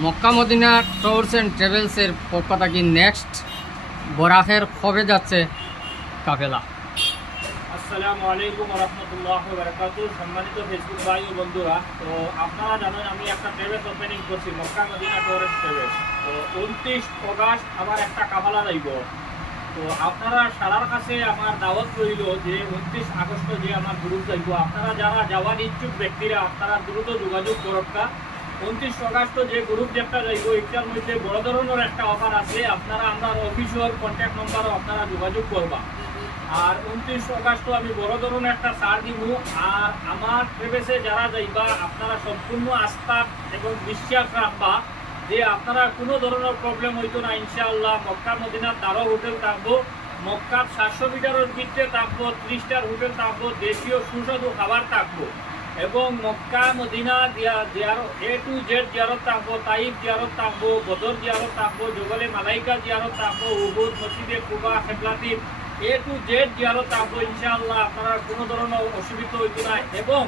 Mecca Medina tours and ট্রাভেলসের পক্ষ থেকে next বরাকের কবে যাচ্ছে কাফেলা। আসসালামু আলাইকুম রহমতুল্লাহ বারাকাতুহু। সম্মানিত ফেসবুক ভাই ও বন্ধুরা, তো আপনারা জানেন আমি একটা ট্রাভেলস ওপেনিং করছি, মক্কা মদিনা ট্যুরস ট্রাভেলস। তো 29 অগাস্ট আমার একটা কাফেলা যাইব। তো আপনারা সারার কাছে আমার দাওয়াত রইল যে 29 আগস্ট যে আমার গ্রুপ যাইব, আপনারা যারা যাওয়ার ইচ্ছুক ব্যক্তিরা আপনারা দ্রুত যোগাযোগ করবা। 29 অগাস্ট যে গ্রুপ যেটা যাইব এটার মধ্যে বড় ধরনের একটা অফার আছে, আপনারা আমার অফিসিয়াল কন্ট্যাক্ট নম্বরও আপনারা যোগাযোগ করবা। আর 29 অগাস্ট আমি বড় ধরনের একটা ছাড় দিব। আর আমার ট্রেভেলসে যারা যাইবা আপনারা সম্পূর্ণ আস্থা এবং বিশ্বাস রাখবা যে আপনারা কোনো ধরনের প্রবলেম হইতো না ইনশাআল্লাহ। মক্কা মদিনার 13 হোটেল থাকবো, মক্কার 700 মিটারের ভিতরে থাকবো, 30টার হোটেল থাকবো, দেশীয় সুস্বাদু খাবার থাকবো এবং Mecca Medina A to Z জিয়ারত থাকবো, তাইফ জিয়ারত থাকবো, বদর জিয়ারত থাকবো, জবলে মালাইকা জিয়ারত থাকবো, উহুদ, মসজিদে কুবা, কিবলাতিন A to Z জিয়ারত থাকবো ইনশাআল্লাহ। আপনারা কোনো ধরনের অসুবিধা হইতো না এবং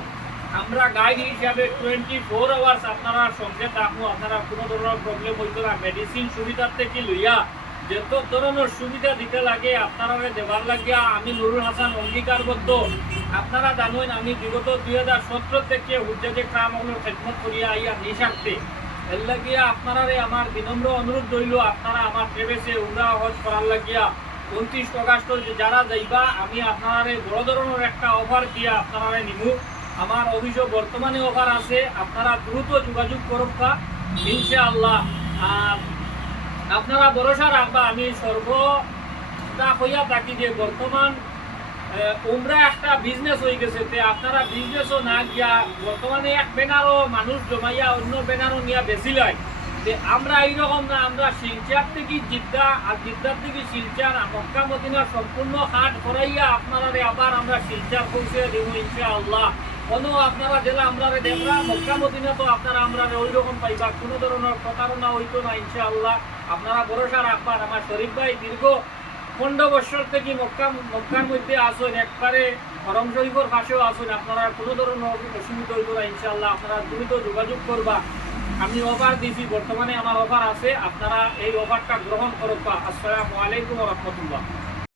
আমরা গাইড হিসাবে 24 আওয়ার্স আপনারা সঙ্গে থাকবো, আপনারা কোনো ধরনের প্রবলেম হইতো না। মেডিসিন সুবিধার থেকে লইয়া যত ধরনের সুবিধা দিতে লাগে আপনারা দেওয়ার লাগিয়া আমি নুরুল হাসান অঙ্গীকারবদ্ধ। আপনারা জানেন আমি বিগত 2017 থেকে হুজ্জাজে কামগুলোর খেদমত করিয়া আইয়া নিঃস্বার্থে এর লাগিয়া আপনারা আমার বিনম্র অনুরোধ রইল আপনারা আমার ট্রেভেলসে উমরা হজ করার লাগিয়া 29 অগাস্ট যারা যাইবা আমি আপনারা বড় ধরনের একটা অফার দিয়া আপনারা নিমু। আমার অভিযোগ বর্তমানে অফার আছে, আপনারা দ্রুত যোগাযোগ করবা ইনশাআল্লাহ। আর আপনারা ভরসা রাখবা আমি সর্বদা হইয়া থাকি যে বর্তমান উমরা একটা বিজনেস হয়ে গেছে। আপনারা বিজনেসও না গিয়া বর্তমানে এক ব্যানারও মানুষ জমাইয়া অন্য ব্যানারও নিয়ে বেশি লয়। আমরা এইরকম না, আমরা শিলচার থেকে জিদ্দা আর জিদ্দার থেকে শিলচার মক্কা মদিনা সম্পূর্ণ হাট করাইয়া আপনারা আবার আমরা শিলচার পৌঁছে দেবো ইনশাআল্লাহ। কোনো আপনারা জেলা আমরা দেখলাম মক্কা মদিনা তো আপনারা আমরা ওই রকম পাইবা, কোনো ধরনের প্রতারণা হইতো না ইনশাআল্লাহ। আপনারা ভরসা রাখবার। আমার শরীফ ভাই দীর্ঘ 15 বছর থেকে মক্কার মধ্যে আসুন, একবারে হরম শরীফের পাশেও আসুন, আপনারা কোনো ধরনের অসুবিধা হইতো না ইনশাআল্লাহ। আপনারা দ্রুত যোগাযোগ করবা। আমি অফার দিয়েছি, বর্তমানে আমার অফার আছে, আপনারা এই অফারটা গ্রহণ করবা। আসসালামু আলাইকুম রহমতুল্লাহ।